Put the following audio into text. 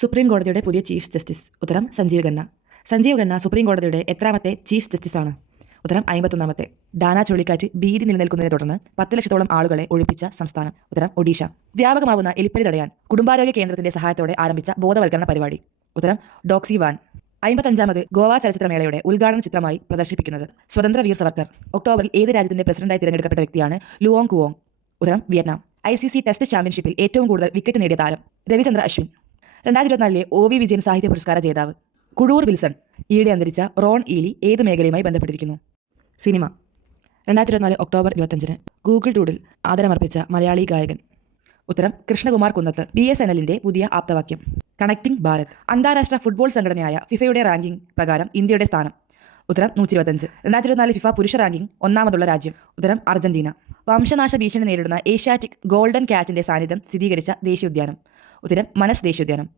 Supreme കോടതിയുടെ പുതിയ chief justice. ഉത്തരം സഞ്ജീവ് ഖന്ന. സഞ്ജീവ് ഖന്ന സുപ്രീം കോടതിയുടെ എത്രാമത്തെ ചീഫ് ജസ്റ്റിസാണ്? ഉത്തരം 51ാമത്തെ. ഡാന ചുഴലിക്കാറ്റ് ഭീതി നിലനിൽക്കുന്നതിനെ തുടർന്ന് 10 ലക്ഷത്തോളം ആളുകളെ ഒഴിപ്പിച്ച സംസ്ഥാനം. ഉത്തരം ഒഡീഷ. വ്യാപകമാവുന്ന എലിപ്പനി തടയാൻ കുടുംബാരോഗ്യ കേന്ദ്രത്തിന്റെ സഹായത്തോടെ ആരംഭിച്ച ബോധവൽക്കരണ പരിപാടി. ഉത്തരം ഡോക്സി വാൻ. 55ാമത് ഗോവ ചലച്ചിത്രമേളയുടെ ഉദ്ഘാടന ചിത്രമായി പ്രദർശിപ്പിക്കുന്നത്. സ്വതന്ത്ര വീർ സവർക്കർ. ഒക്ടോബറിൽ ഏത് രാജ്യത്തിന്റെ പ്രസിഡന്റായി തിരഞ്ഞെടുക്കപ്പെട്ട വ്യക്തിയാണ് ലുവോങ് കുവോങ്? ഉത്തരം വിയറ്റ്നാം. ICC ടെസ്റ്റ് ചാമ്പ്യൻഷിപ്പിൽ ഏറ്റവും കൂടുതൽ വിക്കറ്റ് നേടിയ താരം രവിചന്ദ്ര അശ്വിൻ. 2024 OV വിജയൻ സാഹിത്യ പുരസ്കാര ജേതാവ് കുഴൂർ വിൽസൺ. ഈയിടെ അന്തരിച്ച റോൺ ഈലി ഏത് മേഖലയുമായി ബന്ധപ്പെട്ടിരിക്കുന്നു? സിനിമ. 2024 ഒക്ടോബർ 25 ഗൂഗിൾ ടൂഡിൽ ആദരമർപ്പിച്ച മലയാളി ഗായകൻ. ഉത്തരം കൃഷ്ണകുമാർ കുന്നത്ത്. BSNLന്റെ പുതിയ ആപ്തവാക്യം കണക്റ്റിംഗ് ഭാരത്. അന്താരാഷ്ട്ര ഫുട്ബോൾ സംഘടനയായ ഫിഫയുടെ റാങ്കിംഗ് പ്രകാരം ഇന്ത്യയുടെ സ്ഥാനം. ഉത്തരം 125. 2024 ഫിഫ പുരുഷ റാങ്കിംഗ് 1ാമതുള്ള രാജ്യം. ഉത്തരം അർജന്റീന. വംശനാശ ഭീഷണി നേരിടുന്ന ഏഷ്യാറ്റിക് ഗോൾഡൻ ക്യാറ്റിന്റെ സാന്നിധ്യം സ്ഥിരീകരിച്ച ദേശീയോദ്യാനം. ഉത്തരം മനസ് ദേശീയോദ്യാനം.